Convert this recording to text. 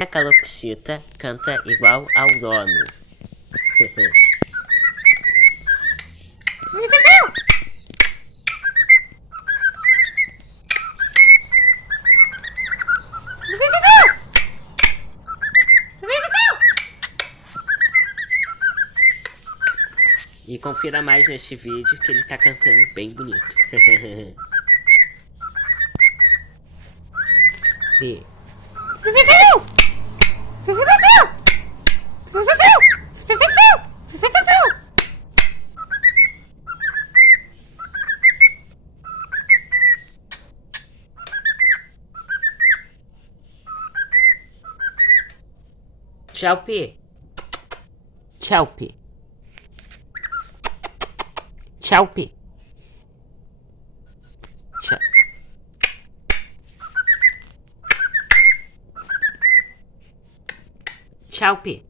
A calopsita canta igual ao dono. E confira mais neste vídeo que ele tá cantando bem bonito. E... Tchau, Pi. Tchau, Pi. Tchau, Pi. Tchau. Tchau, Pi.